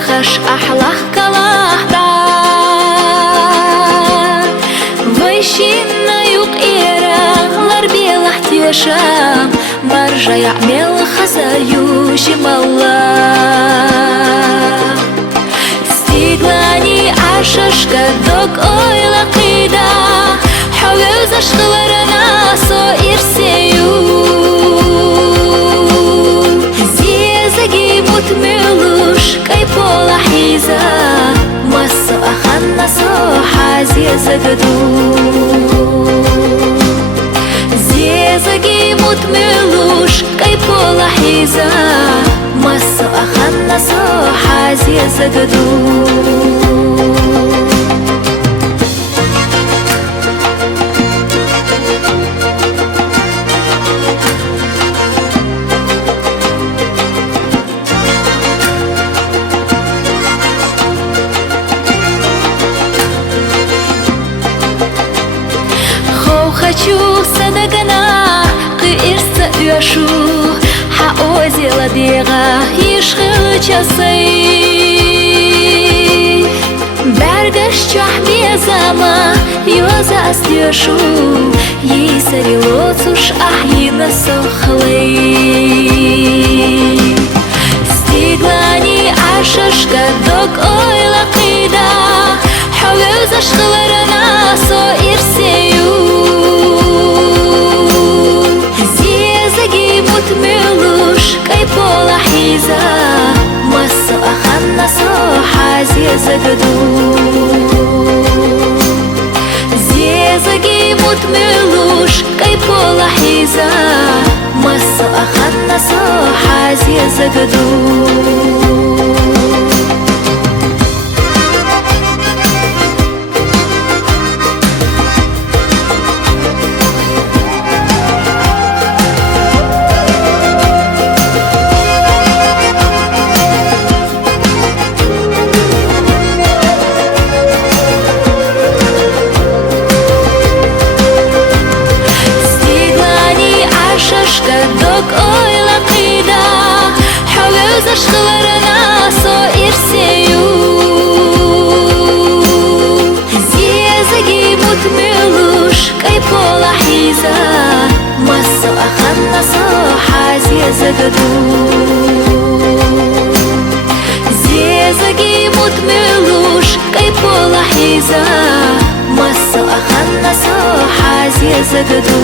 خش أحلى كلاهتا ويشينا يقيرا لربي لحتيشا مرجع يعمل خزايو شمالا ستيغلاني عشاشكا دوك اويلا قيدا حويو زاشقلرنا سو إرسيو زيزاقي متملوش كاي بولا حيزا مسو أخنا سو حازيزاقدو زيزاقي متملوش كاي بولا حيزا مسو أخنا سو حازيزاقدو хочу садагана кырса уяшу хаозила дега ишхы часы бергаш чахмезама юза астешу есарило цуш ахина сохлы стиглани ашашка док ойла кида حوزا شغلرنا سو إرسيو زيزاقي متملوش كاي بولا حيزا مسو أخنا سو حازيزاقدو زيزاقي متملوش كاي بولا حيزا مسو أخنا سو حازيزاقدو دوك اويلا قيدا حوزا شغلرنا سو إرسيو زيزاقي متملوش كاي بولا حيزا مسو أخنا سو حازيزاقدو زيزاقي متملوش كاي بولا حيزا مسو أخنا سو حازيزاقدو